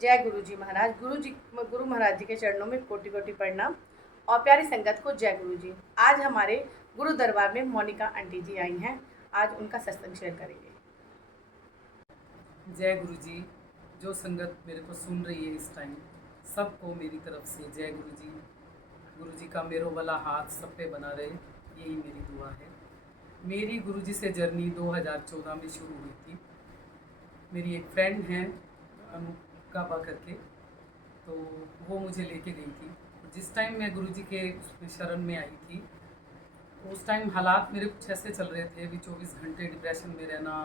जय गुरु जी महाराज। गुरु महाराज जी के चरणों में कोटि कोटि प्रणाम और प्यारी संगत को जय गुरु जी। आज हमारे गुरु दरबार में मोनिका आंटी जी आई हैं। आज उनका सत्संग शेयर करेंगे। जय गुरु जी। जो संगत मेरे को सुन रही है इस टाइम, सबको मेरी तरफ से जय गुरु जी। गुरु जी का मेरो वाला हाथ सब पे बना रहे, यही मेरी दुआ है। मेरी गुरु जी से जर्नी 2014 में शुरू हुई थी। मेरी एक फ्रेंड है अनुकाबा करके, तो वो मुझे लेके गई थी। जिस टाइम मैं गुरु जी के शरण में आई थी, उस टाइम हालात मेरे कुछ ऐसे चल रहे थे भी 24 घंटे डिप्रेशन में रहना,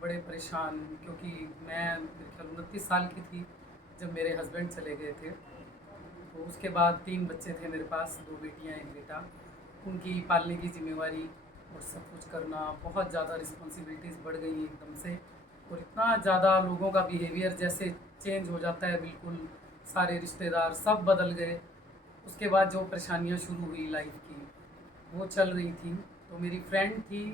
बड़े परेशान। क्योंकि मैं मेरे ख्याल 29 साल की थी जब मेरे हस्बैंड चले गए थे। तो उसके बाद 3 बच्चे थे मेरे पास, 2 बेटियां एक बेटा। उनकी पालने की जिम्मेवारी और सब कुछ करना, बहुत ज़्यादा रिस्पॉन्सिबिलिटीज़ बढ़ गई एकदम से। और इतना ज़्यादा लोगों का बिहेवियर जैसे चेंज हो जाता है बिल्कुल, सारे रिश्तेदार सब बदल गए। उसके बाद जो परेशानियां शुरू हुई लाइफ की, वो चल रही थी। तो मेरी फ्रेंड थी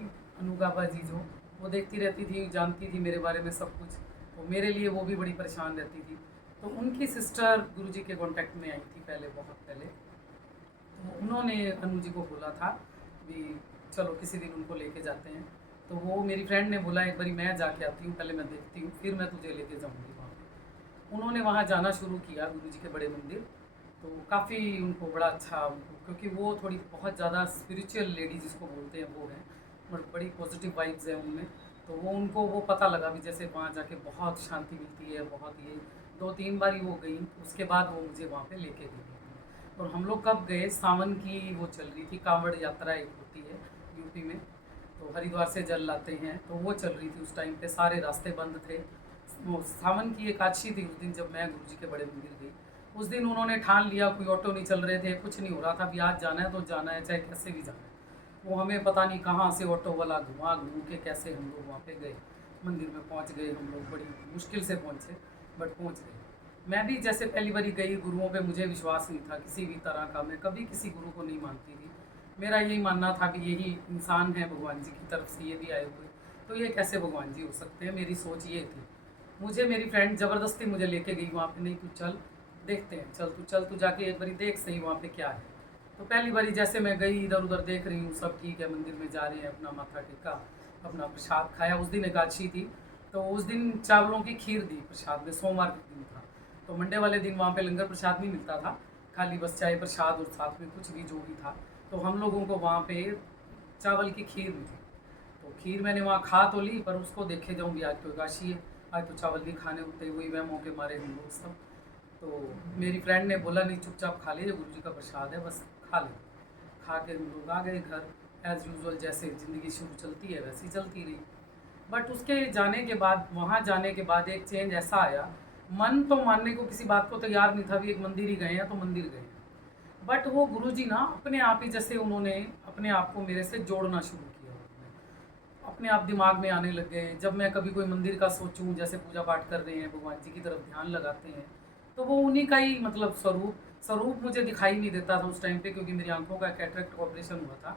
अनुगाबा जी, जो वो देखती रहती थी, जानती थी मेरे बारे में सब कुछ। तो मेरे लिए वो भी बड़ी परेशान रहती थी। तो उनकी सिस्टर गुरुजी के कांटेक्ट में आई थी पहले, बहुत पहले। तो उन्होंने अनु जी को बोला था भी चलो किसी दिन उनको लेके जाते हैं। तो वो मेरी फ्रेंड ने बोला एक बारी मैं जाके आती हूँ, पहले मैं देखती हूँ, फिर मैं तुझे लेके जाऊँगी वहाँ पे। उन्होंने वहाँ जाना शुरू किया गुरु जी के बड़े मंदिर। तो काफ़ी उनको बड़ा अच्छा, उनको क्योंकि वो थोड़ी बहुत ज़्यादा स्पिरिचुअल लेडी जिसको बोलते हैं वो है, और बड़ी पॉजिटिव वाइब्स हैं उनमें। तो वो उनको वो पता लगा भी जैसे वहाँ जाके बहुत शांति मिलती है, बहुत ये 2-3 बार ही वो गई। उसके बाद वो मुझे वहाँ पे लेके गई। और हम लोग कब गए, सावन की वो चल रही थी, कांवड़ यात्रा एक होती है यूपी में, तो हरिद्वार से जल लाते हैं, तो वो चल रही थी। उस टाइम पे सारे रास्ते बंद थे। वो सावन की एकादशी थी उस दिन, जब मैं गुरु जी के बड़े मंदिर गई। उस दिन उन्होंने ठान लिया, कोई ऑटो नहीं चल रहे थे, कुछ नहीं हो रहा था, भी आज जाना है तो जाना है, चाहे कैसे भी जाना है। वो हमें पता नहीं कहाँ से ऑटो वाला घुमा घूम के कैसे हम लोग वहाँ पे गए, मंदिर में पहुँच गए। हम लोग बड़ी मुश्किल से पहुँचे, बट पहुँच गए। मैं भी जैसे पहली बारी गई, गुरुओं पे मुझे विश्वास नहीं था किसी भी तरह का, मैं कभी किसी गुरु को नहीं मानती थी। मेरा यही मानना था कि यही इंसान है भगवान जी की तरफ से, ये भी आए हुए, तो ये कैसे भगवान जी हो सकते हैं, मेरी सोच ये थी। मुझे मेरी फ्रेंड ज़बरदस्ती मुझे लेके गई वहाँ पे, नहीं तू चल देखते हैं, चल तू जाके एक बारी देख सही वहाँ पे क्या है। तो पहली बारी जैसे मैं गई, इधर उधर देख रही हूँ, सब ठीक है, मंदिर में जा रहे हैं, अपना माथा टेका, अपना प्रसाद खाया। उस दिन एकादशी थी, तो उस दिन चावलों की खीर दी प्रसाद में, सोमवार के दिन था। तो मंडे वाले दिन वहाँ पे लंगर प्रसाद नहीं मिलता था, खाली बस चाय प्रसाद और साथ में कुछ भी जो भी था। तो हम लोगों को वहाँ पे चावल की खीर मिली। तो खीर मैंने वहाँ खा तो ली, पर उसको देखे जाऊँ भी आज तो एकादशी है, आज तो चावल नहीं खाने होते, वही वहमों के मारे हम लोग सब। तो मेरी फ्रेंड ने बोला नहीं चुपचाप खा ले, गुरु जी का प्रसाद है, बस खा ले। खा के हम लोग आ गए घर। एज़ यूजुअल जैसे ज़िंदगी शुरू चलती है वैसी चलती रही। बट उसके जाने के बाद, वहाँ जाने के बाद एक चेंज ऐसा आया, मन तो मानने को किसी बात को तैयार नहीं था भी एक मंदिर ही गए हैं तो मंदिर गए हैं। बट वो गुरुजी ना अपने आप ही जैसे उन्होंने अपने आप को मेरे से जोड़ना शुरू किया। अपने आप दिमाग में आने लग गए। जब मैं कभी कोई मंदिर का सोचूं, जैसे पूजा पाठ कर रहे हैं, भगवान जी की तरफ ध्यान लगाते हैं, तो वो उन्हीं का ही मतलब स्वरूप मुझे दिखाई नहीं देता था उस टाइम पे, क्योंकि मेरी आंखों का कैटरेक्ट ऑपरेशन हुआ था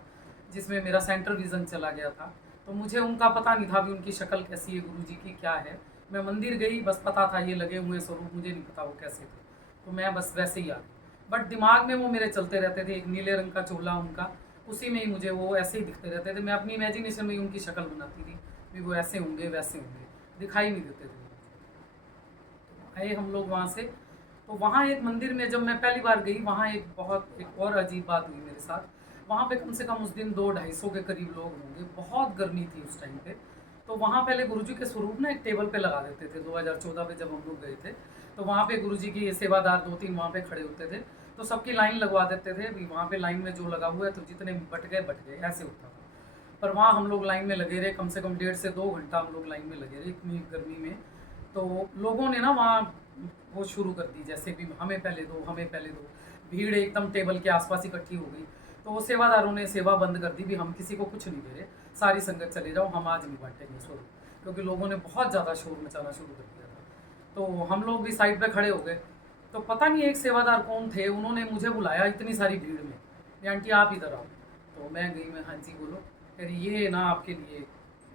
जिसमें मेरा सेंट्रल विज़न चला गया था। तो मुझे उनका पता नहीं था भी उनकी शक्ल कैसी है, गुरु जी की क्या है। मैं मंदिर गई, बस पता था ये लगे हुए स्वरूप, मुझे नहीं पता वो कैसे थे, तो मैं बस वैसे ही आ गई। बट दिमाग में वो मेरे चलते रहते थे, एक नीले रंग का चोला उनका, उसी में ही मुझे वो ऐसे ही दिखते रहते थे। मैं अपनी इमेजिनेशन में ही उनकी शक्ल बनाती थी भी वो ऐसे होंगे वैसे होंगे, दिखाई नहीं देते थे। आए हम लोग वहाँ से, तो वहाँ एक मंदिर में जब मैं पहली बार गई, वहाँ एक और अजीब बात हुई मेरे साथ। वहाँ पे कम से कम उस दिन 200-250 के करीब लोग होंगे, बहुत गर्मी थी उस टाइम पे। तो वहाँ पहले गुरुजी के स्वरूप ना एक टेबल पे लगा देते थे, 2014 में जब हम लोग गए थे। तो वहाँ पे गुरुजी की सेवादार 2-3 वहाँ पे खड़े होते थे, तो सबकी लाइन लगवा देते थे भी वहाँ पे लाइन में जो लगा हुआ है, तो जितने बट गए ऐसे होता था। पर वहाँ हम लोग लाइन में लगे रहे, कम से कम 1.5 से 2 घंटा हम लोग लाइन में लगे रहे, इतनी गर्मी में। तो लोगों ने ना वहाँ वो शुरू कर दी, जैसे भी हमें पहले दो, हमें पहले दो। भीड़ एकदम टेबल के आसपास इकट्ठी हो गई। तो वो सेवादारों ने सेवा बंद कर दी भी हम किसी को कुछ नहीं दे रहे, सारी संगत चले जाओ, हम आज नहीं बांटेंगे स्वरूप, क्योंकि लोगों ने बहुत ज़्यादा शोर मचाना शुरू कर दिया था। तो हम लोग भी साइड पे खड़े हो गए। तो पता नहीं एक सेवादार कौन थे, उन्होंने मुझे बुलाया इतनी सारी भीड़ में, ये आंटी आप इधर आओ। तो मैं गई, मैं हाँ जी बोलो। फिर ये ना आपके लिए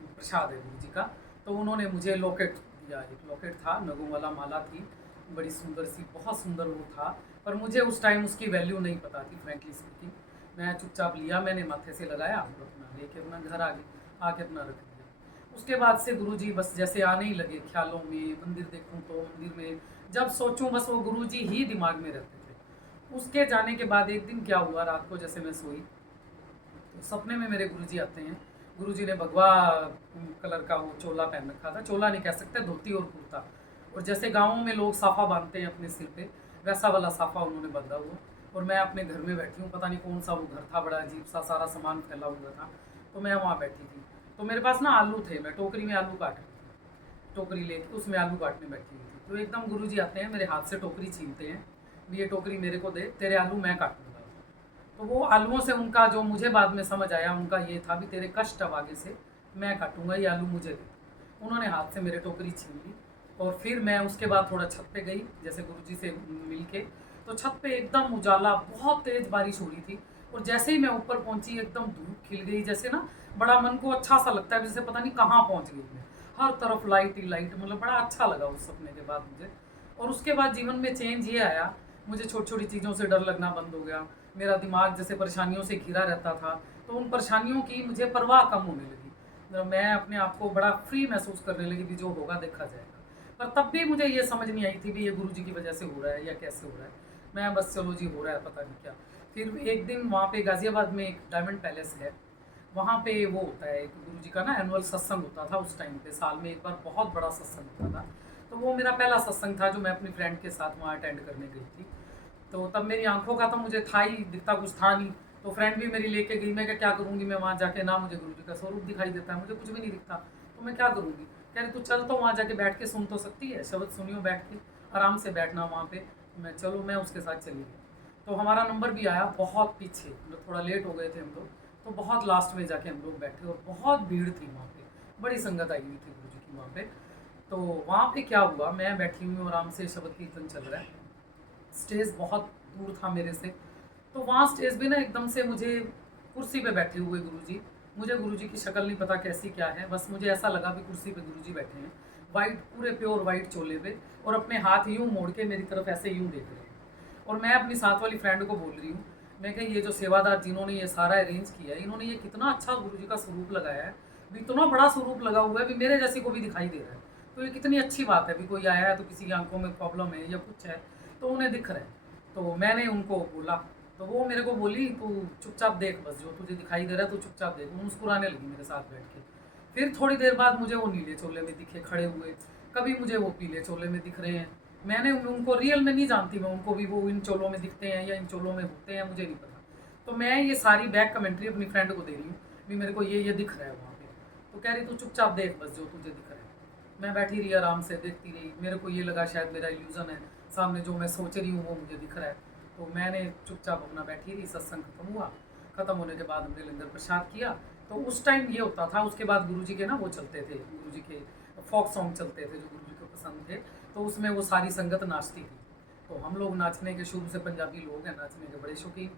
प्रसाद है गुरु जी का। तो उन्होंने मुझे लॉकेट दिया, एक लॉकेट था, नगों वाला माला थी, बड़ी सुंदर सी, बहुत सुंदर वो था, पर मुझे उस टाइम उसकी वैल्यू नहीं पता थी फ्रेंकली स्पीकिंग। मैं चुपचाप लिया, मैंने माथे से लगाया और अपना लेके अपना घर आके अपना रख दिया। उसके बाद से गुरुजी बस जैसे आने ही लगे ख्यालों में, मंदिर देखूं तो मंदिर में, जब सोचूं बस वो गुरुजी ही दिमाग में रहते थे। उसके जाने के बाद एक दिन क्या हुआ, रात को जैसे मैं सोई तो सपने में मेरे गुरुजी आते हैं। गुरुजी ने भगवा कलर का वो चोला पहन रखा था, चोला नहीं कह सकते, धोती और कुर्ता, और जैसे गाँवों में लोग साफा बांधते हैं अपने सिर पे, वैसा वाला साफा उन्होंने बंधा हुआ। और मैं अपने घर में बैठी हूँ, पता नहीं कौन सा वो घर था, बड़ा अजीब सा, सारा सामान फैला हुआ था। तो मैं वहाँ बैठी थी, तो मेरे पास ना आलू थे, मैं टोकरी में आलू काट रही थी, टोकरी लेके उसमें आलू काटने बैठी हुई थी। तो एकदम गुरुजी आते हैं, मेरे हाथ से टोकरी छीनते हैं, भी ये टोकरी मेरे को दे, तेरे आलू मैं काटूंगा। तो वो आलूओं से उनका जो मुझे बाद में समझ आया, उनका ये था भी तेरे कष्ट अब आगे से मैं काटूंगा, ये आलू मुझे दे। उन्होंने हाथ से मेरे टोकरी छीन ली। और फिर मैं उसके बाद थोड़ा छत पे गई, जैसे गुरुजी से मिल के, तो छत पे एकदम उजाला, बहुत तेज बारिश हो रही थी। और जैसे ही मैं ऊपर पहुंची एकदम धूप खिल गई, जैसे ना बड़ा मन को अच्छा सा लगता है, जैसे पता नहीं कहाँ पहुंच गई मैं, हर तरफ लाइट ही लाइट, मतलब बड़ा अच्छा लगा उस सपने के बाद मुझे। और उसके बाद जीवन में चेंज ये आया, मुझे छोटी छोटी चीज़ों से डर लगना बंद हो गया। मेरा दिमाग जैसे परेशानियों से घिरा रहता था, तो उन परेशानियों की मुझे परवाह कम होने लगी। मैं अपने आप को बड़ा फ्री महसूस करने लगी कि जो होगा देखा जाएगा। पर तब भी मुझे ये समझ नहीं आई थी भी ये गुरुजी की वजह से हो रहा है या कैसे हो रहा है। मैं बस चलो जी हो रहा है, पता नहीं क्या। फिर एक दिन वहाँ पे गाज़ियाबाद में एक डायमंड पैलेस है, वहाँ पे वो होता है एक गुरुजी का ना एनुअल सत्संग होता था उस टाइम पे, साल में एक बार बहुत बड़ा सत्संग होता था। तो वो मेरा पहला सत्संग था जो मैं अपनी फ्रेंड के साथ वहाँ अटेंड करने गई थी। तो तब मेरी आंखों का तो मुझे था ही, दिखता कुछ था नहीं। तो फ्रेंड भी मेरी लेके गई, मैं क्या करूँगी मैं वहाँ जाके, ना मुझे गुरुजी का स्वरूप दिखाई देता है, मुझे कुछ भी नहीं दिखता, तो मैं क्या करूँगी। कह रही तू चल तो वहाँ जाके बैठ के सुन तो सकती है, शब्द सुनियो बैठ के, आराम से बैठना वहाँ पे। मैं चलो, मैं उसके साथ चली गई। तो हमारा नंबर भी आया बहुत पीछे, मतलब थोड़ा लेट हो गए थे हम लोग, तो बहुत लास्ट में जाके हम लोग बैठे और बहुत भीड़ थी वहाँ पे, बड़ी संगत आई हुई थी गुरुजी की वहाँ पे। तो वहाँ पे क्या हुआ, मैं बैठी हुई हूँ आराम से, शब्द कीर्तन चल रहा है, स्टेज बहुत दूर था मेरे से। तो वहाँ स्टेज पे ना एकदम से मुझे कुर्सी पे बैठे हुए गुरुजी, मुझे गुरुजी की शक्ल नहीं पता कैसी क्या है, बस मुझे ऐसा लगा कि कुर्सी पे गुरुजी बैठे हैं, वाइट, पूरे प्योर वाइट चोले पे, और अपने हाथ यूं मोड़ के मेरी तरफ ऐसे यूं देख रहे हैं। और मैं अपनी साथ वाली फ्रेंड को बोल रही हूँ, मैं कही ये जो सेवादार जिन्होंने ये सारा अरेंज किया है, इन्होंने ये कितना अच्छा गुरुजी का स्वरूप लगाया है, भी इतना बड़ा स्वरूप लगा हुआ है भी मेरे जैसे को भी दिखाई दे रहा है। तो ये कितनी अच्छी बात है, भी कोई आया है तो किसी की आंखों में प्रॉब्लम है या कुछ है तो उन्हें दिख रहा है। तो मैंने उनको बोला, तो वो मेरे को बोली तू चुपचाप देख, बस जो तुझे दिखाई दे रहा है तू चुपचाप देख। वो मुस्कुराने लगी मेरे साथ बैठ के। फिर थोड़ी देर बाद मुझे वो नीले चोले में दिखे खड़े हुए, कभी मुझे वो पीले चोले में दिख रहे हैं। मैंने उनको रियल में नहीं जानती मैं, उनको भी वो इन चोलों में दिखते हैं या इन चोलों में होते हैं, मुझे नहीं पता। तो मैं ये सारी बैक कमेंट्री अपनी फ्रेंड को दे रही हूँ भी मेरे को ये दिख रहा है वहाँ पे। तो कह रही तू चुपचाप देख बस जो तुझे दिख रहा है। मैं बैठी रही आराम से, देखती रही। मेरे को ये लगा शायद मेरा इल्यूजन है, सामने जो मैं सोच रही हूँ वो मुझे दिख रहा है। तो मैंने चुपचाप अपना बैठी रही। सत्संग खत्म हुआ, खत्म होने के बाद हमने लंगर प्रसाद किया। तो उस टाइम ये होता था, उसके बाद गुरुजी के ना वो चलते थे, गुरुजी के फोक सॉन्ग चलते थे जो गुरुजी को पसंद थे। तो उसमें वो सारी संगत नाचती थी। तो हम लोग नाचने के, शुरू से पंजाबी लोग हैं नाचने के बड़े शौकीन।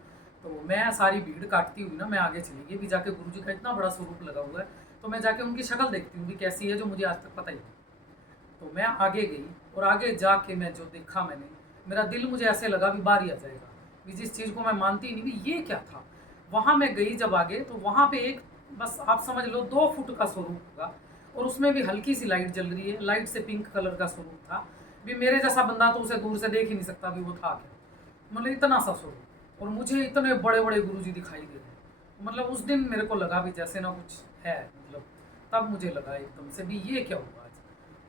तो मैं सारी भीड़ काटती हुई ना मैं आगे चली गई, भी जाके गुरुजी का इतना बड़ा स्वरूप लगा हुआ है, तो मैं जाके उनकी शक्ल देखती हूँ भी कैसी है, जो मुझे आज तक पता ही नहीं। तो मैं आगे गई और आगे जाके मैं जो देखा मैंने, मेरा दिल मुझे ऐसे लगा भी बाहर ही आ जाएगा, भी जिस चीज़ को मैं मानती ही नहीं भी ये क्या था। वहाँ मैं गई जब आगे, तो वहाँ पे एक, बस आप समझ लो 2 फुट का स्वरूप होगा, और उसमें भी हल्की सी लाइट जल रही है, लाइट से पिंक कलर का स्वरूप था। भी मेरे जैसा बंदा तो उसे दूर से देख ही नहीं सकता भी वो था क्या, मतलब इतना सा स्वरूप। और मुझे इतने बड़े बड़े गुरुजी दिखाई दे रहे। मतलब उस दिन मेरे को लगा भी जैसे ना कुछ है, मतलब तब मुझे लगा एकदम से भी ये क्या हुआ आज।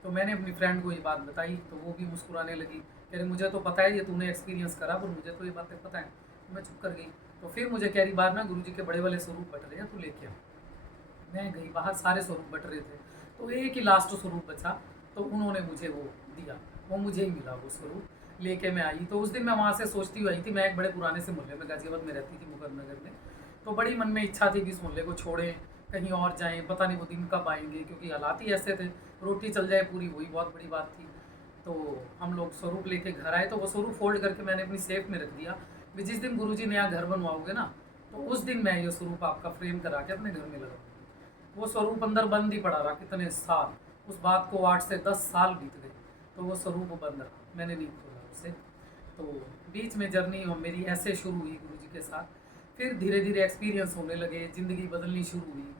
तो मैंने अपनी फ्रेंड को ये बात बताई, तो वो भी मुस्कुराने लगी, कह रही मुझे तो पता है ये तूने एक्सपीरियंस करा, पर मुझे तो ये बातें पता है। तो मैं चुप कर गई। तो फिर मुझे कह रही बाहर ना गुरुजी के बड़े वाले स्वरूप बट रहे हैं, तू लेके आ। मैं गई बाहर, सारे स्वरूप बट रहे थे, तो एक ही लास्ट स्वरूप बचा, तो उन्होंने मुझे वो दिया, वो मुझे ही मिला वो स्वरूप। लेके मैं आई। तो उस दिन मैं वहाँ से सोचती हुई आई थी, मैं एक बड़े पुराने से मोहल्ले में गाजियाबाद में रहती थी, मुकरनगर में। तो बड़ी मन में इच्छा थी कि इस मोहल्ले को छोड़ें, कहीं और जाएं, पता नहीं वो दिन कब आएंगे, क्योंकि हालात ही ऐसे थे, रोटी चल जाए पूरी, वही बहुत बड़ी बात थी। तो हम लोग स्वरूप लेके घर आए, तो वो स्वरूप फोल्ड करके मैंने अपनी सेफ में रख दिया भी जिस दिन गुरुजी नया घर बनवाओगे ना, तो उस दिन मैं ये स्वरूप आपका फ्रेम करा के अपने घर में लगाऊंगी। वो स्वरूप अंदर बंद ही पड़ा रहा कितने साल, उस बात को 8 से 10 साल बीत गए। तो वो स्वरूप बंद रहा, मैंने नहीं खोला उसे। तो बीच में जर्नी मेरी ऐसे शुरू हुई गुरुजी के साथ। फिर धीरे धीरे एक्सपीरियंस होने लगे, ज़िंदगी बदलनी शुरू हुई।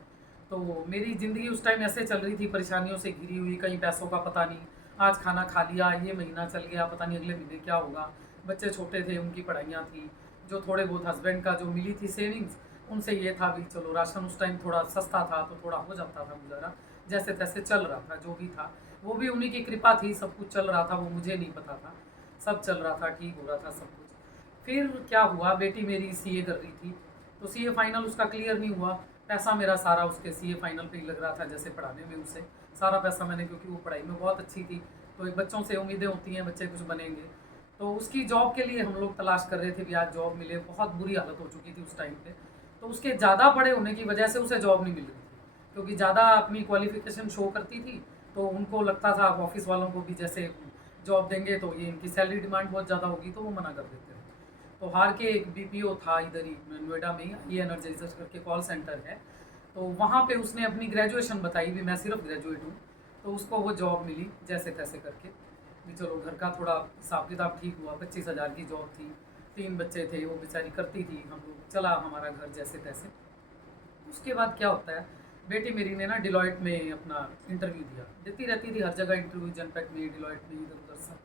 तो मेरी ज़िंदगी उस टाइम ऐसे चल रही थी, परेशानियों से घिरी हुई, कहीं पैसों का पता नहीं, आज खाना खा लिया, ये महीना चल गया, पता नहीं अगले महीने क्या होगा। बच्चे छोटे थे, उनकी पढ़ाइयाँ थी, जो थोड़े बहुत हस्बैंड का जो मिली थी सेविंग्स, उनसे ये था भी चलो राशन उस टाइम थोड़ा सस्ता था तो थोड़ा हो जाता था गुजारा, जैसे तैसे चल रहा था जो भी था। वो भी उन्हीं की कृपा थी, सब कुछ चल रहा था, वो मुझे नहीं पता था, सब चल रहा था, ठीक हो रहा था सब कुछ। फिर क्या हुआ, बेटी मेरी सीए कर रही थी, तो सीए फाइनल उसका क्लियर नहीं हुआ। पैसा मेरा सारा उसके सीए फाइनल पे ही लग रहा था, जैसे पढ़ाने में उसे सारा पैसा मैंने, क्योंकि वो पढ़ाई में बहुत अच्छी थी, तो एक बच्चों से उम्मीदें होती हैं बच्चे कुछ बनेंगे। तो उसकी जॉब के लिए हम लोग तलाश कर रहे थे भी आज जॉब मिले, बहुत बुरी हालत हो चुकी थी उस टाइम पे। तो उसके ज़्यादा पढ़े होने की वजह से उसे जॉब नहीं मिल रही थी, क्योंकि ज़्यादा अपनी क्वालिफिकेशन शो करती थी, तो उनको लगता था ऑफिस वालों को भी जैसे जॉब देंगे तो ये इनकी सैलरी डिमांड बहुत ज़्यादा होगी, तो वो मना कर देते थे। तो हार के एक बीपीओ था इधर ही नोएडा में ही, ये एनर्जाइजर करके कॉल सेंटर है, तो वहाँ पे उसने अपनी ग्रेजुएशन बताई भी मैं सिर्फ ग्रेजुएट हूँ, तो उसको वो जॉब मिली जैसे तैसे करके भी। चलो घर का थोड़ा हिसाब किताब ठीक हुआ, 25,000 की जॉब थी, 3 बच्चे थे, वो बेचारी करती थी, हम लोग चला हमारा घर जैसे तैसे। उसके बाद क्या होता है, बेटी मेरी ने ना डिलॉयट में अपना इंटरव्यू दिया, देती रहती थी हर जगह इंटरव्यू, जनपैक में, डिलॉयट में, इधर उधर सब,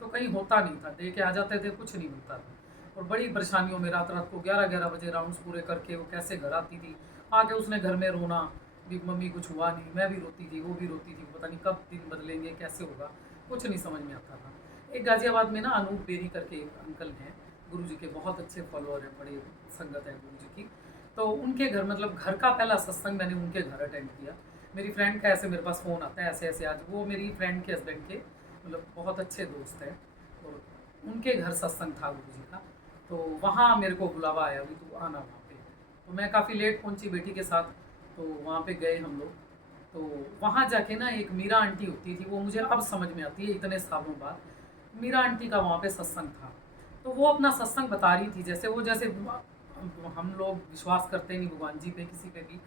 तो कहीं होता नहीं था, दे के आ जाते थे, कुछ नहीं मिलता था। और बड़ी परेशानियों में रात रात को 11-11 बजे राउंड्स पूरे करके वो कैसे घर आती थी, आके उसने घर में रोना भी मम्मी कुछ हुआ नहीं, मैं भी रोती थी, वो भी रोती थी, पता नहीं कब दिन बदलेंगे, कैसे होगा, कुछ नहीं समझ में आता था। एक गाजियाबाद में ना अनूप बेरी करके एक अंकल हैं, गुरुजी के बहुत अच्छे फॉलोअर हैं, बड़े संगत है गुरुजी की, तो उनके घर, मतलब घर का पहला सत्संग मैंने उनके घर अटेंड किया। मेरी फ्रेंड का ऐसे मेरे पास फ़ोन आता है, ऐसे ऐसे आज वो मेरी फ्रेंड के हस्बैंड के मतलब बहुत अच्छे दोस्त हैं, और उनके घर सत्संग था गुरुजी का, तो वहाँ मेरे को बुलावा आया भी तू आना वहाँ पे। तो मैं काफ़ी लेट पहुँची बेटी के साथ, तो वहाँ पे गए हम लोग। तो वहाँ जाके ना एक मीरा आंटी होती थी, वो मुझे अब समझ में आती है इतने सालों बाद, मीरा आंटी का वहाँ पे सत्संग था। तो वो अपना सत्संग बता रही थी, जैसे हम लोग विश्वास करते नहीं भगवान जी पे किसी पे भी,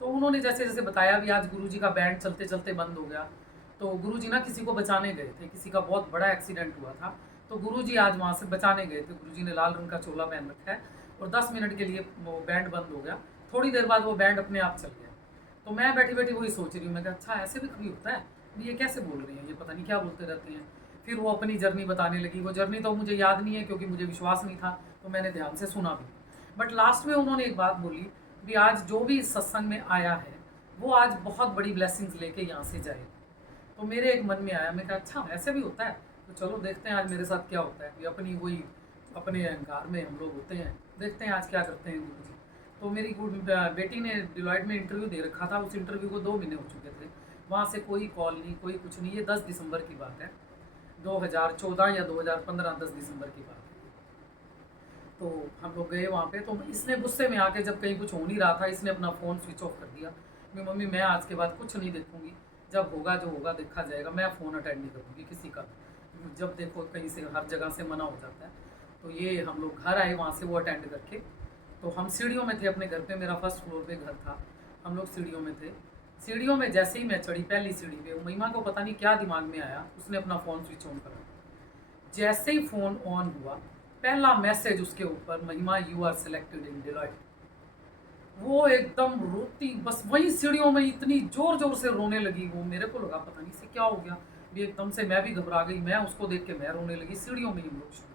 तो उन्होंने जैसे जैसे बताया भी आज गुरुजी का बैंड चलते चलते बंद हो गया, तो गुरुजी ना किसी को बचाने गए थे, किसी का बहुत बड़ा एक्सीडेंट हुआ था, तो गुरुजी आज वहाँ से बचाने गए थे। गुरुजी ने लाल रंग का चोला पहन रखा है, और 10 मिनट के लिए वो बैंड बंद हो गया, थोड़ी देर बाद वो बैंड अपने आप चल गया। तो मैं बैठी बैठी वही सोच रही हूँ, मैं कहा अच्छा ऐसे भी कभी होता है, ये कैसे बोल रही हैं, ये पता नहीं क्या बोलते रहते हैं। फिर वो अपनी जर्नी बताने लगी, वो जर्नी तो मुझे याद नहीं है क्योंकि मुझे विश्वास नहीं था, तो मैंने ध्यान से सुना भी। बट लास्ट में उन्होंने एक बात बोली कि आज जो भी इस सत्संग में आया है वो आज बहुत बड़ी ब्लेसिंग्स लेके यहाँ से जाएगा। तो मेरे एक मन में आया, मैं कहा अच्छा ऐसे भी होता है, तो चलो देखते हैं आज मेरे साथ क्या होता है। ये अपनी वही अपने अहंकार में हम लोग होते हैं, देखते हैं आज क्या करते हैं गुरु जी। तो मेरी बेटी ने डिलॉयट में इंटरव्यू दे रखा था, उस इंटरव्यू को 2 महीने हो चुके थे, वहाँ से कोई कॉल नहीं, कोई कुछ नहीं। ये 10 दिसंबर की बात है, 2014 या 2015, 10 दिसंबर की बात है। तो हम लोग गए वहाँ पे, तो इसने गुस्से में आके जब कहीं कुछ हो नहीं रहा था, इसने अपना फ़ोन स्विच ऑफ कर दिया कि मम्मी मैं आज के बाद कुछ नहीं देखूँगी, जब होगा जो होगा देखा जाएगा, मैं फ़ोन अटेंड नहीं करूँगी किसी का। जब देखो कहीं से हर जगह से मना हो जाता है। तो ये हम लोग घर आए वहाँ से वो अटेंड करके, तो हम सीढ़ियों में थे अपने घर पे, मेरा फर्स्ट फ्लोर पे घर था, हम लोग सीढ़ियों में थे। सीढ़ियों में जैसे ही मैं चढ़ी पहली सीढ़ी पे, महिमा को पता नहीं क्या दिमाग में आया, उसने अपना फ़ोन स्विच ऑन करा। जैसे ही फ़ोन ऑन हुआ, पहला मैसेज उसके ऊपर, Mahima you are selected in Deloitte. वो एकदम रोती, बस वही सीढ़ियों में इतनी जोर जोर से रोने लगी वो, मेरे को लगा पता नहीं से क्या हो गया भी, एकदम से मैं भी घबरा गई, मैं उसको देख के मैं रोने लगी। सीढ़ियों में ही हम लोग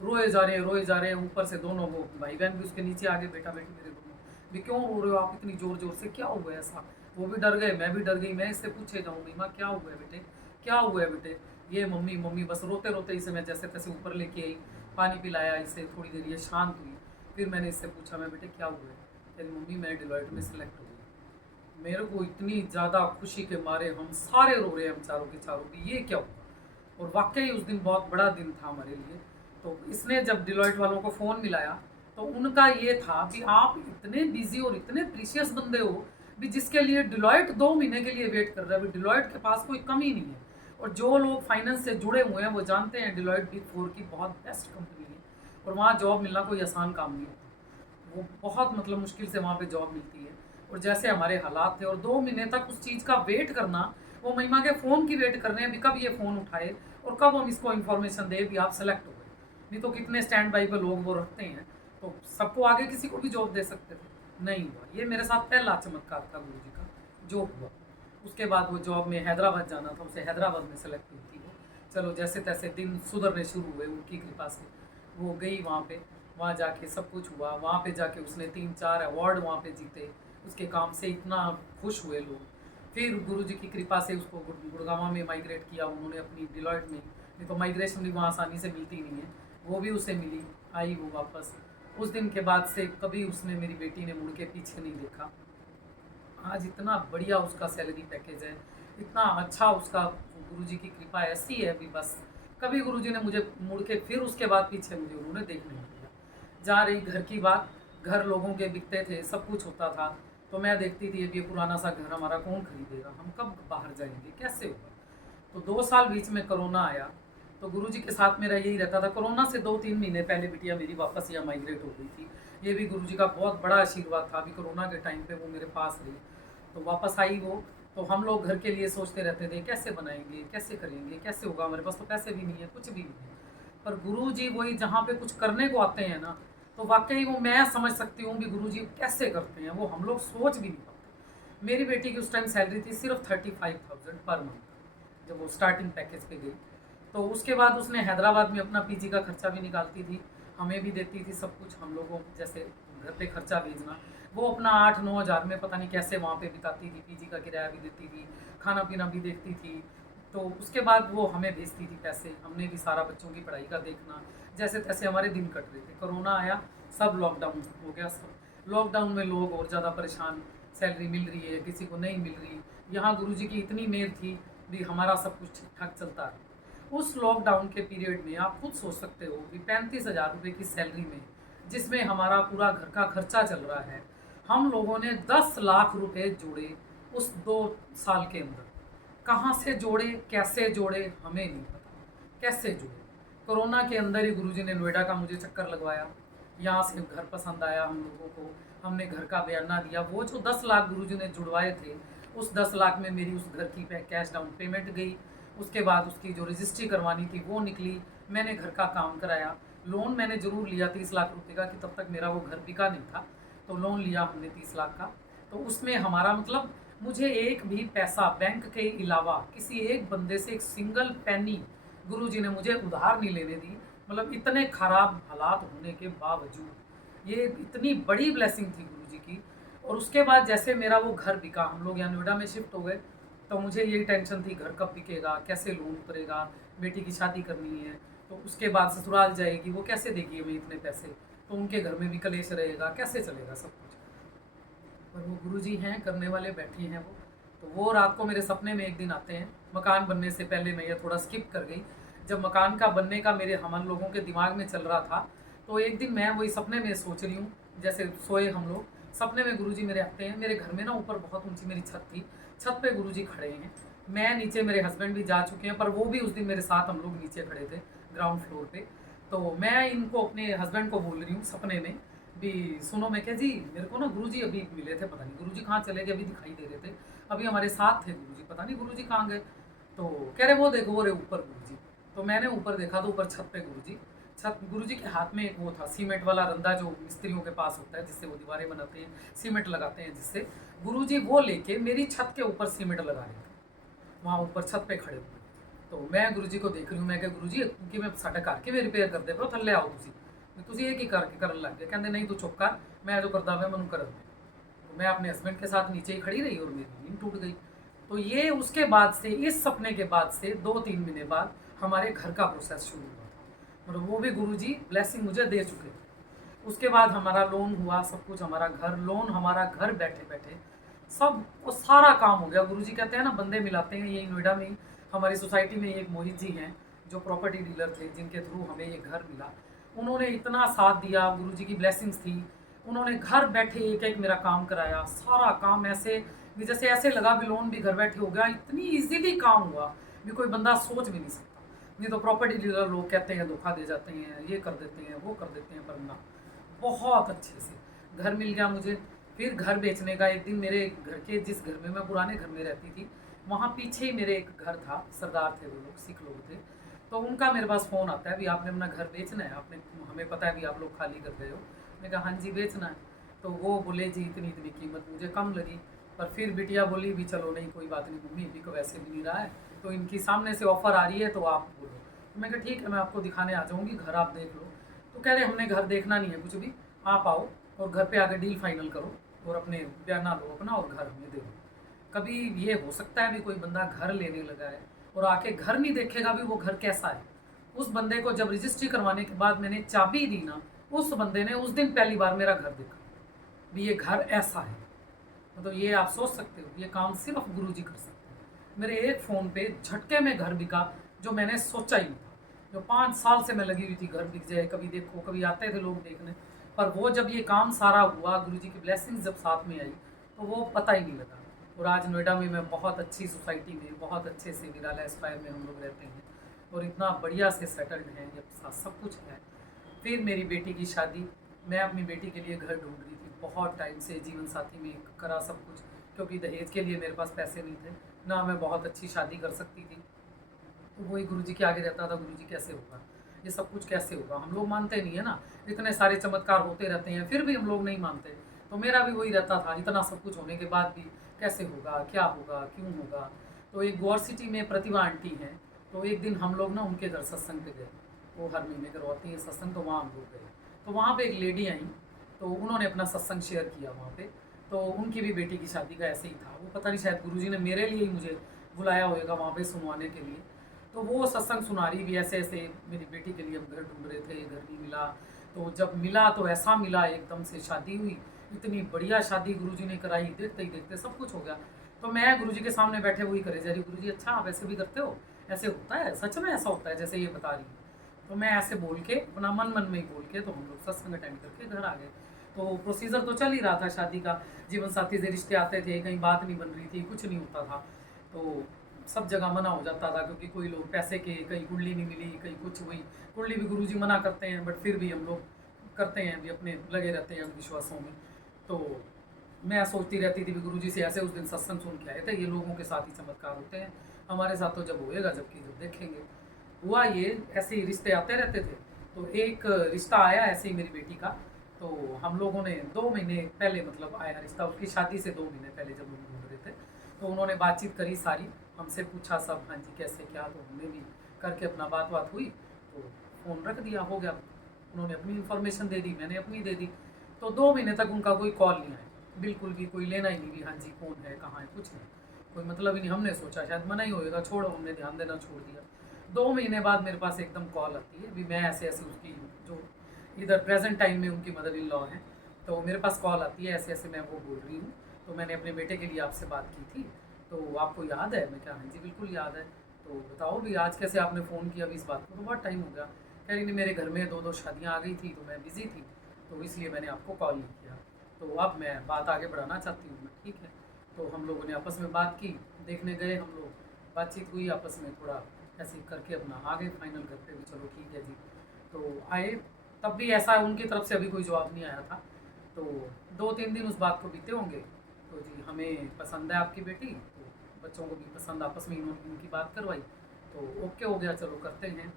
रोए जा रहे हैं, रोए जा रहे हैं, ऊपर से दोनों वो भाई बहन भी उसके नीचे आगे, बेटा बेटी मेरे दोनों भी, क्यों रो रहे हो आप इतनी जोर जोर से, क्या हुआ ऐसा। वो भी डर गए, मैं भी डर गई, मैं इससे पूछे जाऊँ महिमा क्या हुआ है बेटे, क्या हुआ है बेटे। ये मम्मी मम्मी बस रोते रोते इसे मैं जैसे तैसे ऊपर लेके आई, पानी पिलाया इसे, थोड़ी देर ये शांत हुई। फिर मैंने इससे पूछा मैं बेटे क्या हुआ है, कहती मम्मी मैं डिलॉयट में सिलेक्ट हो गई। मेरे को इतनी ज़्यादा खुशी के मारे हम सारे रो रहे हैं, हम चारों के चारों भी, ये क्या हुआ। और वाकई उस दिन बहुत बड़ा दिन था हमारे लिए। तो इसने जब डिलॉयट वालों को फ़ोन मिलाया, तो उनका ये था कि आप इतने बिजी और इतने प्रीशियस बंदे हो भी, जिसके लिए डिलॉयट 2 महीने के लिए वेट कर रहा है, डिलॉयट के पास कोई कमी नहीं है। और जो लोग फाइनेंस से जुड़े हुए हैं वो जानते हैं डिलॉयट बिग 4 की बहुत बेस्ट कंपनी है, और वहाँ जॉब मिलना कोई आसान काम नहीं होता। वो बहुत मतलब मुश्किल से वहाँ पे जॉब मिलती है। और जैसे हमारे हालात थे, और 2 महीने तक उस चीज़ का वेट करना, वो महिमा के फ़ोन की वेट कर रहे हैं, अभी कब ये फ़ोन उठाए और कब हम इसको इन्फॉर्मेशन दें भी आप सेलेक्ट हो गए। नहीं तो कितने स्टैंड बाई पे लोग वो रखते हैं, तो सबको आगे किसी को भी जॉब दे सकते थे। नहीं हुआ, ये मेरे साथ पहला चमत्कार था गुरु जी का जो हुआ। उसके बाद वो जॉब में हैदराबाद जाना था, उसे हैदराबाद में सेलेक्ट हुई थी वो। चलो जैसे तैसे दिन सुधरने शुरू हुए उनकी कृपा से। वो गई वहाँ पे, वहाँ जाके सब कुछ हुआ। वहाँ पे जाके उसने 3-4 अवार्ड वहाँ पे जीते। उसके काम से इतना खुश हुए लोग। फिर गुरु जी की कृपा से उसको गुड़गांव में माइग्रेट किया उन्होंने अपनी डिलॉयट में। नहीं तो माइग्रेशन भी वहाँ आसानी से मिलती नहीं है, वो भी उसे मिली। आई वो वापस। उस दिन के बाद से कभी उसने, मेरी बेटी ने, मुड़ के पीछे नहीं देखा। आज इतना बढ़िया उसका सैलरी पैकेज है, इतना अच्छा उसका। गुरुजी की कृपा ऐसी है भी बस कभी गुरुजी ने मुझे मुड़ के फिर उसके बाद पीछे मुझे उन्होंने देखने नहीं दिया। जा रही घर की बात, घर लोगों के बिकते थे, सब कुछ होता था, तो मैं देखती थी अब ये पुराना सा घर हमारा कौन खरीदेगा, हम कब बाहर जाएंगे, कैसे होगा। तो 2 साल बीच में कोरोना आया, तो गुरुजी के साथ मेरा यही रहता था। कोरोना से 2-3 महीने पहले बिटिया मेरी वापस यहाँ माइग्रेट हो गई थी। ये भी गुरुजी का बहुत बड़ा आशीर्वाद था। अभी कोरोना के टाइम पे वो मेरे पास रही, तो वापस आई वो। तो हम लोग घर के लिए सोचते रहते थे कैसे बनाएंगे, कैसे करेंगे, कैसे होगा, हमारे पास तो पैसे भी नहीं है, कुछ भी नहीं है। पर गुरु जी वही जहाँ पे कुछ करने को आते हैं ना, तो वाकई वो मैं समझ सकती हूँ कि गुरु जी कैसे करते हैं, वो हम लोग सोच भी नहीं पाते। मेरी बेटी की उस टाइम सैलरी थी सिर्फ 35,000 पर मंथ जब वो स्टार्टिंग पैकेज पे गई। तो उसके बाद उसने हैदराबाद में अपना पीजी का खर्चा भी निकालती थी, हमें भी देती थी सब कुछ, हम लोगों जैसे घर पे खर्चा भेजना। वो अपना 8-9 हज़ार में पता नहीं कैसे वहाँ पे बिताती थी, पीजी का किराया भी देती थी, खाना पीना भी देखती थी। तो उसके बाद वो हमें भेजती थी पैसे, हमने भी सारा बच्चों की पढ़ाई का देखना। जैसे तैसे हमारे दिन कट रहे थे। कोरोना आया, सब लॉकडाउन हो गया। सब लॉकडाउन में लोग और ज़्यादा परेशान, सैलरी मिल रही है, किसी को नहीं मिल रही। यहाँ गुरुजी की इतनी मेहर थी भी हमारा सब कुछ ठीक ठाक चलता है। उस लॉकडाउन के पीरियड में आप खुद सोच सकते हो कि 35,000 रुपये की सैलरी में, जिसमें हमारा पूरा घर का खर्चा चल रहा है, हम लोगों ने 10 लाख रुपए जोड़े उस 2 साल के अंदर। कहाँ से जोड़े, कैसे जोड़े, हमें नहीं पता कैसे जोड़े। कोरोना के अंदर ही गुरुजी ने नोएडा का मुझे चक्कर लगवाया, यहाँ से घर पसंद आया हम लोगों को, हमने घर का बयाना दिया। वो जो 10 लाख गुरुजी ने जुड़वाए थे, उस 10 लाख में मेरी उस घर की कैश डाउन पेमेंट गई। उसके बाद उसकी जो रजिस्ट्री करवानी थी वो निकली, मैंने घर का काम कराया। लोन मैंने ज़रूर लिया 30 लाख रुपए का, कि तब तक मेरा वो घर बिका नहीं था, तो लोन लिया हमने 30 लाख का। तो उसमें हमारा मतलब, मुझे एक भी पैसा बैंक के अलावा किसी एक बंदे से एक सिंगल पैनी गुरुजी ने मुझे उधार नहीं लेने दी। मतलब इतने खराब हालात होने के बावजूद ये इतनी बड़ी ब्लेसिंग थी गुरुजी की। और उसके बाद जैसे मेरा वो घर बिका, हम लोग यहाँ नोएडा में शिफ्ट हो गए, तो मुझे यही टेंशन थी घर कब बिकेगा, कैसे लोन उतरेगा, बेटी की शादी करनी है, तो उसके बाद ससुराल जाएगी, वो कैसे देगी हमें इतने पैसे, तो उनके घर में भी कलेश रहेगा, कैसे चलेगा सब कुछ। पर वो गुरुजी हैं, करने वाले बैठे हैं वो। तो वो रात को मेरे सपने में एक दिन आते हैं। मकान बनने से पहले मैं ये थोड़ा स्किप कर गई, जब मकान का बनने का मेरे हम लोगों के दिमाग में चल रहा था, तो एक दिन मैं वही सपने में सोच रही हूँ, जैसे सोए हम लोग, सपने में गुरुजी मेरे आते हैं। मेरे घर में ना ऊपर बहुत ऊंची मेरी छत थी, छत पे गुरुजी खड़े हैं, मैं नीचे, मेरे हस्बैंड भी जा चुके हैं, पर वो भी उस दिन मेरे साथ, हम लोग नीचे खड़े थे ग्राउंड फ्लोर पे। तो मैं इनको, अपने हस्बैंड को बोल रही हूँ सपने में भी, सुनो मैं क्या जी, मेरे को ना गुरुजी अभी मिले थे, पता नहीं गुरुजी कहाँ चले गए, अभी दिखाई दे रहे थे, अभी हमारे साथ थे गुरुजी, पता नहीं गुरुजी कहाँ गए। तो कह रहे वो देखो वो रहे ऊपर गुरुजी। तो मैंने ऊपर देखा तो ऊपर छत पे गुरुजी, छत गुरुजी के हाथ में एक वो था सीमेंट वाला रंदा जो मिस्त्रियों के पास होता है, जिससे वो दीवारें बनाते हैं, सीमेंट लगाते हैं जिससे, गुरुजी वो लेके मेरी छत के ऊपर सीमेंट लगा रहे थे, वहाँ ऊपर छत पे खड़े हुए। तो मैं गुरुजी को देख रही हूँ, मैं क्या गुरुजी कि मैं साढ़े करके मैं रिपेयर कर दे पर थल्ले आओ तुसी एक ही करके करन लग गए। कहते नहीं तू चुप कर, मैं जो करता मैं मनु कर दे। तो मैं अपने हस्बैंड के साथ नीचे ही खड़ी रही और मेरी नींद टूट गई। तो ये उसके बाद से, इस सपने के बाद से 2-3 महीने बाद हमारे घर का प्रोसेस शुरू हुआ था, और वो भी गुरुजी ब्लेसिंग मुझे दे चुके थे। उसके बाद हमारा लोन हुआ, सब कुछ, हमारा घर लोन, हमारा घर बैठे बैठे सब वो सारा काम हो गया। गुरुजी कहते हैं ना बंदे मिलाते हैं, यही नोएडा में ही हमारी सोसाइटी में एक मोहित जी हैं जो प्रॉपर्टी डीलर थे, जिनके थ्रू हमें ये घर मिला। उन्होंने इतना साथ दिया, गुरुजी की ब्लेसिंग्स थी, उन्होंने घर बैठे एक एक मेरा काम कराया, सारा काम ऐसे भी जैसे ऐसे लगा भी लोन भी घर बैठे हो गया, इतनी इजीली काम हुआ भी कोई बंदा सोच भी नहीं सकता। नहीं तो प्रॉपर्टी डीलर लोग कहते हैं धोखा दे जाते हैं, ये कर देते हैं, वो कर देते हैं, पर ना, बहुत अच्छे से घर मिल गया मुझे। फिर घर बेचने का एक दिन, मेरे घर के जिस घर में मैं पुराने घर में रहती थी, वहाँ पीछे ही मेरे एक घर था, सरदार थे वो लोग, सिख लोग थे। तो उनका मेरे पास फ़ोन आता है, भी आपने अपना घर बेचना है, आपने, हमें पता है भी आप लोग खाली कर रहे हो। मैंने कहा हाँ जी बेचना है। तो वो बोले जी इतनी इतनी कीमत, मुझे कम लगी। पर फिर बिटिया बोली भी चलो नहीं कोई बात नहीं मम्मी, अभी को वैसे भी नहीं रहा है, तो इनकी सामने से ऑफ़र आ रही है तो आप बोलो। तो मैं कहा ठीक है, मैं आपको दिखाने आ जाऊँगी, घर आप देख लो। तो कह रहे हमने घर देखना नहीं है कुछ भी, आप आओ और घर पे आकर डील फाइनल करो और अपने बयाना लो अपना और घर हमें दे दो। कभी ये हो सकता है भी कोई बंदा घर लेने लगा है और आके घर नहीं देखेगा भी वो घर कैसा है। उस बंदे को जब रजिस्ट्री करवाने के बाद मैंने चाबी दी ना, उस बंदे ने उस दिन पहली बार मेरा घर देखा भी ये घर ऐसा है। मतलब ये आप सोच सकते हो, ये काम सिर्फ गुरुजी कर सकते हैं। मेरे एक फ़ोन पे झटके में घर बिका, जो मैंने सोचा ही नहीं था। जो 5 साल से मैं लगी हुई थी घर बिक जाए, कभी देखो, कभी आते थे लोग देखने, पर वो जब ये काम सारा हुआ, गुरुजी की ब्लेसिंग्स जब साथ में आई, तो वो पता ही नहीं लगा। और आज नोएडा में मैं बहुत अच्छी सोसाइटी में, बहुत अच्छे से निराला एस्पायर में हम लोग रहते हैं और इतना बढ़िया से सेटल्ड हैं, जब सब कुछ है। फिर मेरी बेटी की शादी, मैं अपनी बेटी के लिए घर ढूंढ रही थी बहुत टाइम से, जीवन साथी में करा सब कुछ, क्योंकि दहेज के लिए मेरे पास पैसे नहीं थे, ना मैं बहुत अच्छी शादी कर सकती थी। तो वही गुरुजी के आगे रहता था, गुरुजी कैसे होगा, ये सब कुछ कैसे होगा। हम लोग मानते नहीं है ना, इतने सारे चमत्कार होते रहते हैं फिर भी हम लोग नहीं मानते। तो मेरा भी वही रहता था, इतना सब कुछ होने के बाद भी कैसे होगा, क्या होगा, क्यों होगा। तो एक गौर सिटी में प्रतिभा आंटी हैं, तो एक दिन हम लोग ना उनके घर सत्संग पे गए, वो हर महीने करवाती हैं सत्संग, तो वहाँ हम लोग गए। तो वहाँ पे एक लेडी आई, तो उन्होंने अपना सत्संग शेयर किया वहाँ पे। तो उनकी भी बेटी की शादी का ऐसे ही था, वो पता नहीं शायद गुरुजी ने मेरे लिए ही मुझे बुलाया होगा वहाँ पे सुनवाने के लिए। तो वो सत्संग सुना रही भी, ऐसे ऐसे मेरी बेटी के लिए हम घर ढूंढ रहे थे, घर नहीं मिला। तो जब मिला तो ऐसा मिला, एकदम से शादी हुई, इतनी बढ़िया शादी गुरुजी ने कराई, देखते ही देखते सब कुछ हो गया। तो मैं गुरुजी के सामने बैठे वही करे जा रही, गुरुजी अच्छा आप ऐसे भी करते हो, ऐसे होता है, सच में ऐसा होता है जैसे ये बता रही है। तो मैं ऐसे बोल के अपना मन मन में ही बोल के, तो हम लोग सत्संग अटेंड करके घर आ गए। तो प्रोसीजर तो चल ही रहा था शादी का, जीवन साथी से रिश्ते आते थे, कहीं बात नहीं बन रही थी, कुछ नहीं होता था। तो सब जगह मना हो जाता था, क्योंकि कोई लोग पैसे के, कहीं कुंडली नहीं मिली, कहीं कुछ हुई। कुंडली भी गुरुजी मना करते हैं, बट फिर भी हम लोग करते हैं, भी अपने लगे रहते हैं विश्वासों में। तो मैं सोचती रहती थी भी गुरुजी से ऐसे उस दिन सत्संग सुन के आए थे, ये लोगों के साथ ही चमत्कार होते हैं, हमारे साथ तो जब होएगा जबकि जब देखेंगे। हुआ ये, ऐसे ही रिश्ते आते रहते थे। तो एक रिश्ता आया ऐसे ही मेरी बेटी का, तो हम लोगों ने 2 महीने पहले, मतलब आया रिश्ता उसकी शादी से 2 महीने पहले जब हम ढूंढ रहे थे। तो उन्होंने बातचीत करी सारी, हमसे पूछा सब, हाँ जी कैसे क्या, तो हमने भी करके अपना बात हुई, तो फ़ोन रख दिया, हो गया। उन्होंने अपनी इन्फॉर्मेशन दे दी, मैंने अपनी दे दी। तो 2 महीने तक उनका कोई कॉल नहीं आया, बिल्कुल भी कोई लेना ही नहीं भी, हाँ जी कौन है, कहाँ है, कुछ नहीं, कोई मतलब ही नहीं। हमने सोचा शायद मना ही होएगा, छोड़ो, हमने ध्यान देना छोड़ दिया। 2 महीने बाद मेरे पास एकदम कॉल आती है, भी मैं ऐसे ऐसे उसकी, जो इधर प्रेजेंट टाइम में उनकी मदर इन लॉ हैं, तो मेरे पास कॉल आती है, ऐसे ऐसे मैं वो बोल रही हूँ, तो मैंने अपने बेटे के लिए आपसे बात की थी, तो आपको याद है? मैं क्या, हाँ जी बिल्कुल याद है। तो बताओ भी आज कैसे आपने फ़ोन किया अभी इस बात को, तो बहुत टाइम हो गया। कह रही नहीं मेरे घर में 2-2 शादियाँ आ गई थी, तो मैं बिज़ी थी, तो इसलिए मैंने आपको कॉल नहीं किया। तो अब मैं बात आगे बढ़ाना चाहती हूँ। मैं ठीक है। तो हम लोगों ने आपस में बात की, देखने गए हम लोग, बातचीत हुई आपस में, थोड़ा ऐसे करके अपना आ गए फाइनल करते भी चलो ठीक है जी। तो आए, तब भी ऐसा उनकी तरफ से अभी कोई जवाब नहीं आया था। तो 2-3 दिन उस बात को बीते होंगे, तो जी हमें पसंद है आपकी बेटी, तो बच्चों को भी पसंद, आपस में इन्होंने उनकी बात करवाई, तो ओके हो गया, चलो करते हैं।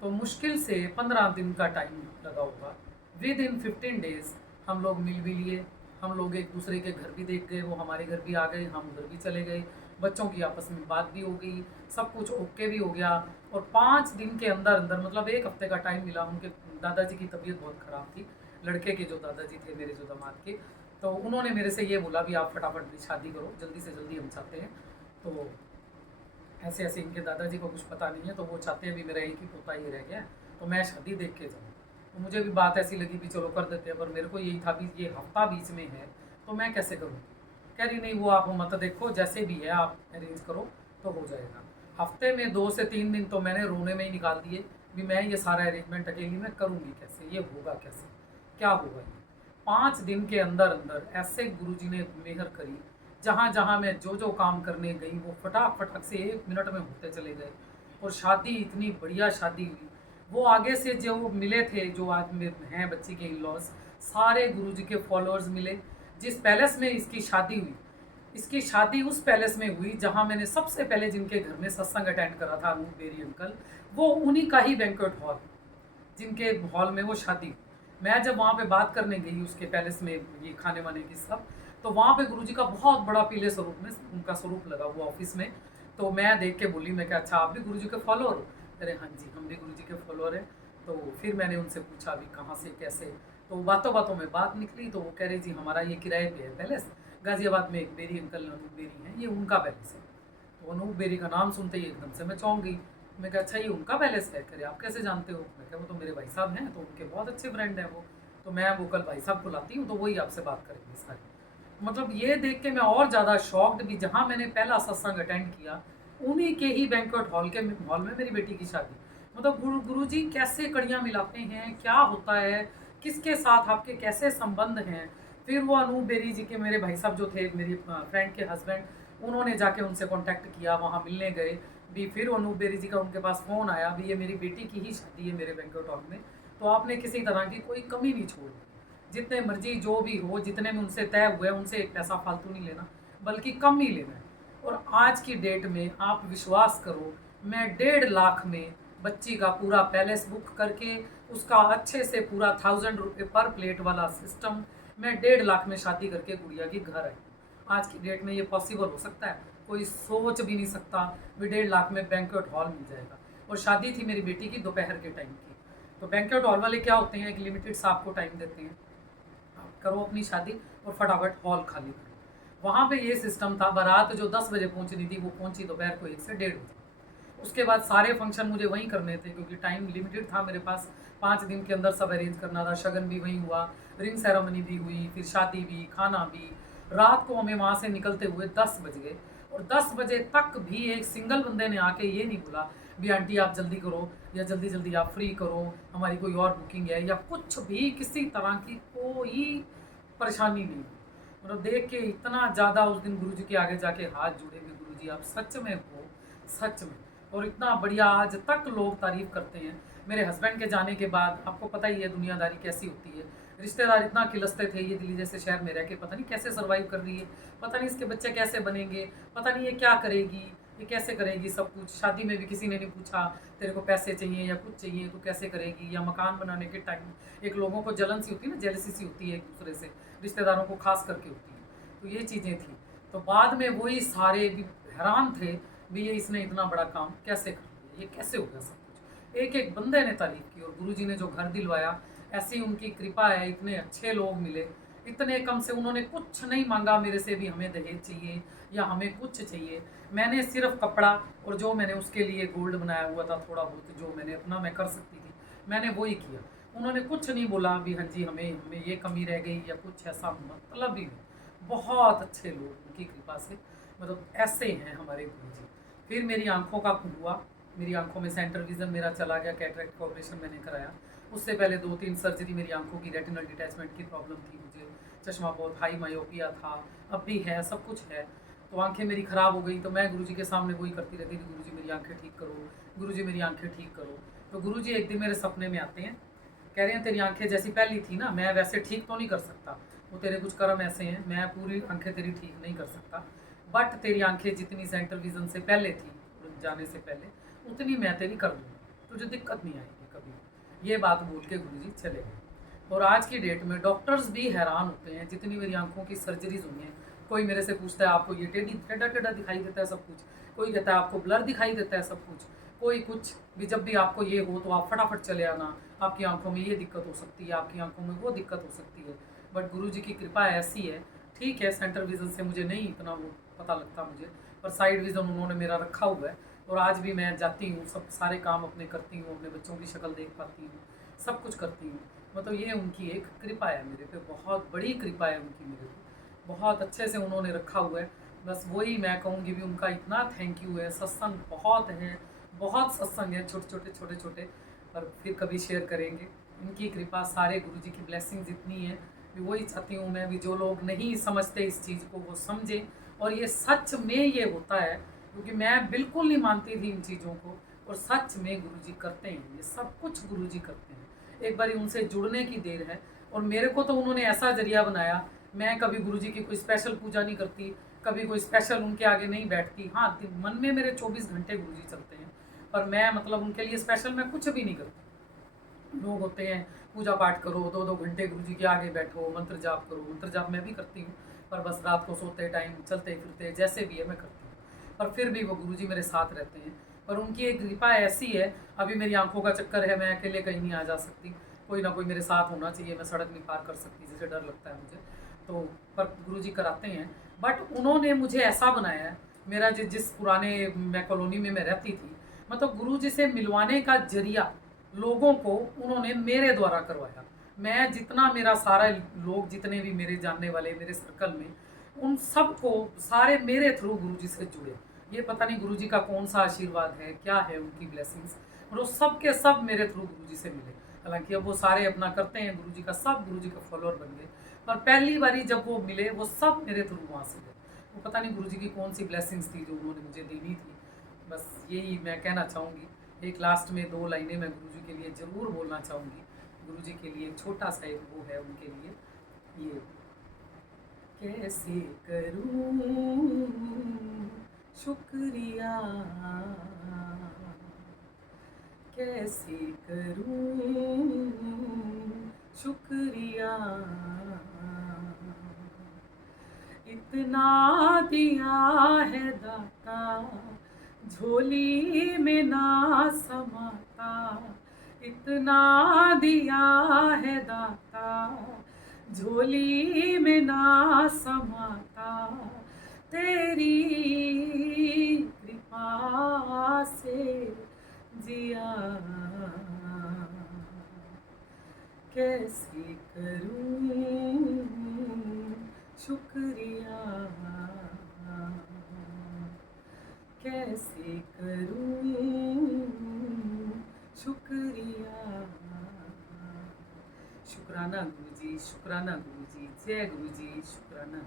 तो मुश्किल से 15 दिन का टाइम लगा होगा, विद इन 15 डेज़ हम लोग मिल भी लिए, हम लोग एक दूसरे के घर भी देख गए, वो हमारे घर भी आ गए, हम उधर भी चले गए, बच्चों की आपस में बात भी हो गई, सब कुछ ओके भी हो गया। और 5 दिन के अंदर अंदर, मतलब 1 हफ्ते का टाइम मिला। उनके दादाजी की तबीयत बहुत ख़राब थी, लड़के के जो दादाजी थे मेरे जो दामाद के, तो उन्होंने मेरे से ये बोला भी आप फटाफट शादी करो, जल्दी से जल्दी हम चाहते हैं। तो ऐसे ऐसे इनके दादाजी को कुछ पता नहीं है, तो वो चाहते हैं भी मेरा एक ही पोता ही रह गया है, तो मैं शादी देख के जाऊँ। तो मुझे भी बात ऐसी लगी भी चलो कर देते हैं, पर मेरे को यही था भी ये हफ्ता बीच में है, तो मैं कैसे करूँ। कह रही नहीं वो आप मत देखो, जैसे भी है आप अरेंज करो तो हो जाएगा। हफ्ते में 2 से 3 दिन तो मैंने रोने में ही निकाल दिए भी मैं ये सारा अरेंजमेंट अकेली में करूँगी कैसे, ये होगा कैसे, क्या होगा ये। 5 दिन के अंदर अंदर ऐसे गुरुजी ने मेहर करी, जहाँ जहाँ मैं जो जो काम करने गई वो फटाक फटाक से 1 मिनट में होते चले गए, और शादी इतनी बढ़िया शादी हुई। वो आगे से जो मिले थे, जो आज में हैं बच्ची के इन लॉज, सारे गुरुजी के फॉलोअर्स मिले। जिस पैलेस में इसकी शादी हुई, इसकी शादी उस पैलेस में हुई जहाँ मैंने सबसे पहले जिनके घर में सत्संग अटेंड करा था, अनूप बेरी अंकल, वो उन्हीं का ही बैंक्वेट हॉल, जिनके हॉल में वो शादी हुई। मैं जब वहाँ पे बात करने गई उसके पैलेस में, ये खाने वाने की सब, तो वहाँ पे गुरुजी का बहुत बड़ा पीले स्वरूप में उनका स्वरूप लगा हुआ ऑफिस में। तो मैं देख के बोली, मैं क्या अच्छा आप भी गुरुजी के फॉलोअर हो? अरे हाँ जी, हम भी गुरुजी के फॉलोअर हैं। तो फिर मैंने उनसे पूछा अभी कहाँ से कैसे, तो बातों बातों में बात निकली। तो वो कह रहे जी हमारा ये किराए पे है पैलेस, गाजियाबाद में एक बेरी अंकल अनूप बेरी हैं, ये उनका पैलेस है। तो अनूप बेरी का नाम सुनते ही एकदम से मैं चौंक गई। मैं कहा अच्छा ये उनका पैलेस है? कह रहे आप कैसे जानते हो? मैं कहा वो तो मेरे भाई साहब हैं, तो उनके बहुत अच्छे फ्रेंड हैं वो, तो मैं वो कल भाई साहब को लाती हूँ, तो वही आपसे बात करेंगे सारी। मतलब ये देख के मैं और ज़्यादा शॉक्ड भी, जहाँ मैंने पहला सत्संग अटेंड किया उन्हीं के ही बैंक्वेट हॉल में मेरी बेटी की शादी। मतलब गुरुजी कैसे कड़ियाँ मिलाते हैं, क्या होता है, किसके साथ आपके कैसे संबंध हैं। फिर वो अनूप बेरी जी के मेरे भाई साहब जो थे, मेरी फ्रेंड के हस्बैंड, उन्होंने जाके उनसे कांटेक्ट किया, वहाँ मिलने गए भी। फिर अनूप बेरी जी का उनके पास फ़ोन आया भी ये मेरी बेटी की ही शादी है मेरे बैंक्वेट हॉल में, तो आपने किसी तरह की कोई कमी नहीं छोड़ी, जितने मर्जी जो भी हो, जितने में उनसे तय हुए उनसे एक पैसा फालतू नहीं लेना, बल्कि कम ही लेना है। और आज की डेट में आप विश्वास करो, मैं 1.5 लाख में बच्ची का पूरा पैलेस बुक करके, उसका अच्छे से पूरा 1000 रुपये पर प्लेट वाला सिस्टम, मैं 1.5 लाख में शादी करके गुड़िया की घर आई। आज की डेट में ये पॉसिबल हो सकता है? कोई सोच भी नहीं सकता भी 1.5 लाख में बैंक्वेट हॉल मिल जाएगा। और शादी थी मेरी बेटी की दोपहर के टाइम की। तो बैंक्वेट हॉल वाले क्या होते हैं, एक लिमिटेड सा आपको टाइम देते हैं, करो अपनी शादी और फटाफट हॉल खाली करो। वहाँ पे ये सिस्टम था, बारात जो 10 बजे पहुँचनी थी वो पहुँची दोपहर को 1 से 1:30 बजे। उसके बाद सारे फंक्शन मुझे वहीं करने थे, क्योंकि टाइम लिमिटेड था मेरे पास, 5 दिन के अंदर सब अरेंज करना था। शगन भी वहीं हुआ, रिंग सेरेमनी भी हुई, फिर शादी भी, खाना भी। रात को हमें वहाँ से निकलते हुए 10 बज गए, और 10 बजे तक भी एक सिंगल बंदे ने आके ये नहीं बोला भी आंटी आप जल्दी करो, या जल्दी जल्दी आप फ्री करो, हमारी कोई और बुकिंग है, या कुछ भी किसी तरह की कोई परेशानी नहीं। मतलब देख के इतना ज़्यादा उस दिन गुरुजी के आगे जाके हाथ जोड़े भी, गुरुजी आप सच में हो, सच में। और इतना बढ़िया आज तक लोग तारीफ करते हैं। मेरे हस्बैंड के जाने के बाद आपको पता ही है दुनियादारी कैसी होती है, रिश्तेदार इतना खिलसते थे, ये दिल्ली जैसे शहर में रह के पता नहीं कैसे सर्वाइव कर रही है, पता नहीं इसके बच्चे कैसे बनेंगे, पता नहीं ये क्या करेगी, ये कैसे करेगी सब कुछ। शादी में भी किसी ने नहीं पूछा तेरे को पैसे चाहिए या कुछ चाहिए तो कैसे करेगी, या मकान बनाने के टाइम एक लोगों को जलन सी होती है ना, जेलसी सी होती है एक दूसरे से, रिश्तेदारों को खास करके होती है। तो ये चीज़ें थी। तो बाद में वही सारे भी हैरान थे भी ये इसने इतना बड़ा काम कैसे कर लिया, ये कैसे हो गया सब कुछ। एक एक बंदे ने तारीफ की, और गुरुजी ने जो घर दिलवाया, ऐसी उनकी कृपा है, इतने अच्छे लोग मिले, इतने कम से उन्होंने कुछ नहीं मांगा मेरे से भी हमें दहेज चाहिए या हमें कुछ चाहिए। मैंने सिर्फ कपड़ा और जो मैंने उसके लिए गोल्ड बनाया हुआ था थोड़ा बहुत, जो मैंने अपना मैं कर सकती थी, मैंने वही किया। उन्होंने कुछ नहीं बोला भी हाँ जी हमें हमें ये कमी रह गई या कुछ ऐसा, मतलब ही नहीं। बहुत अच्छे लोग उनकी कृपा से, मतलब ऐसे हैं हमारे गुरुजी। फिर मेरी आंखों का हुआ, मेरी आंखों में सेंटर विजन मेरा चला गया, कैटरेक्ट का ऑपरेशन मैंने कराया। उससे पहले 2-3 सर्जरी मेरी आंखों की, रेटिनल डिटैचमेंट की प्रॉब्लम थी मुझे, चश्मा बहुत हाई मायोपिया था, अब भी है, सब कुछ है। तो आंखें मेरी ख़राब हो गई, तो मैं गुरुजी के सामने वही करती रहती थी, गुरुजी मेरी आंखें ठीक करो, गुरुजी मेरी आंखें ठीक करो। तो गुरुजी एक दिन मेरे सपने में आते हैं, कह रहे हैं तेरी आंखें जैसी पहली थी ना, मैं वैसे ठीक तो नहीं कर सकता, वो तेरे कुछ कर्म ऐसे हैं, मैं पूरी आंखें तेरी ठीक नहीं कर सकता, बट तेरी आंखें जितनी सेंट्रल विजन से पहले थी, जाने से पहले, उतनी मैं तेरी कर दूँगा, तुझे दिक्कत नहीं आएगी कभी। ये बात बोल के गुरुजी चले गए। और आज की डेट में डॉक्टर्स भी हैरान होते हैं, जितनी मेरी आंखों की सर्जरीज हुई हैं। कोई मेरे से पूछता है आपको ये टेढ़ा टेढ़ा दिखाई देता है सब कुछ, कोई कहता है आपको ब्लर दिखाई देता है सब कुछ, कोई कुछ भी। जब भी आपको ये हो तो आप फटाफट चले आना, आपकी आंखों में ये दिक्कत हो सकती है, आपकी आंखों में वो दिक्कत हो सकती है। बट गुरुजी की कृपा ऐसी है, ठीक है सेंटर विजन से मुझे नहीं इतना वो पता लगता मुझे, पर साइड विजन उन्होंने मेरा रखा हुआ है। और आज भी मैं जाती हूँ, सब सारे काम अपने करती हूँ, अपने बच्चों की शक्ल देख पाती हूँ, सब कुछ करती हूँ। मतलब ये उनकी एक कृपा है मेरे पे, बहुत बड़ी कृपा है उनकी मेरे पे, बहुत अच्छे से उन्होंने रखा हुआ है। बस वही मैं कहूँगी भी, उनका इतना थैंक यू है। सत्संग बहुत हैं, बहुत सत्संग है, छोटे छोटे, पर फिर कभी शेयर करेंगे। इनकी कृपा, सारे गुरुजी की ब्लेसिंग्स इतनी है कि वही चाहती हूँ मैं भी, जो लोग नहीं समझते इस चीज़ को वो समझें, और ये सच में ये होता है, क्योंकि मैं बिल्कुल नहीं मानती थी इन चीज़ों को, और सच में गुरुजी करते हैं, ये सब कुछ गुरुजी करते हैं। एक बारी उनसे जुड़ने की देर है, और मेरे को तो उन्होंने ऐसा जरिया बनाया, मैं कभी गुरुजी की कोई स्पेशल पूजा नहीं करती, कभी कोई स्पेशल उनके आगे नहीं बैठती। हाँ, मन में मेरे 24 घंटे गुरुजी चलते हैं, पर मैं मतलब उनके लिए स्पेशल मैं कुछ भी नहीं करती। लोग होते हैं पूजा पाठ करो, 2-2 घंटे गुरुजी के आगे बैठो, मंत्र जाप करो। मंत्र जाप मैं भी करती हूँ, पर बस रात को सोते टाइम चलते फिरते जैसे भी है मैं करती हूँ। पर फिर भी वो गुरुजी मेरे साथ रहते हैं। पर उनकी एक कृपा ऐसी है, अभी मेरी आंखों का चक्कर है, मैं अकेले कहीं नहीं आ जा सकती, कोई ना कोई मेरे साथ होना चाहिए, मैं सड़क नहीं पार कर सकती, जैसे डर लगता है मुझे। तो पर गुरुजी कराते हैं। बट उन्होंने मुझे ऐसा बनाया है, मेरा जिस पुराने मैं कॉलोनी में मैं रहती थी, मतलब गुरुजी से मिलवाने का जरिया लोगों को उन्होंने मेरे द्वारा करवाया। मैं जितना मेरा सारा लोग जितने भी मेरे जानने वाले मेरे सर्कल में, उन सबको सारे मेरे थ्रू गुरुजी से जुड़े। ये पता नहीं गुरुजी का कौन सा आशीर्वाद है, क्या है उनकी ब्लेसिंग्स, और वो सब के सब मेरे थ्रू गुरुजी से मिले। हालांकि अब वो सारे अपना करते हैं गुरुजी का, सब गुरुजी का फॉलोअर बन गए, पर पहली बारी जब वो मिले वो सब मेरे थ्रू वहाँ से गए। वो पता नहीं गुरुजी की कौन सी ब्लेसिंग्स थी जो उन्होंने मुझे देनी थी। बस यही मैं कहना चाहूँगी। एक लास्ट में 2 लाइनें मैं गुरुजी के लिए ज़रूर बोलना चाहूँगी। गुरुजी के लिए एक छोटा सा एक वो है उनके लिए, ये कैसे करूँ शुक्रिया, कैसे करूँ शुक्रिया, इतना दिया है दाता झोली में ना समाता, इतना दिया है दाता झोली में ना समाता, तेरी कृपा से जिया, कैसे करूँ शुक्रिया, कैसे करूँ शुक्रिया। शुक्राना गुरुजी, शुक्राना गुरुजी, जय गुरुजी, शुक्राना।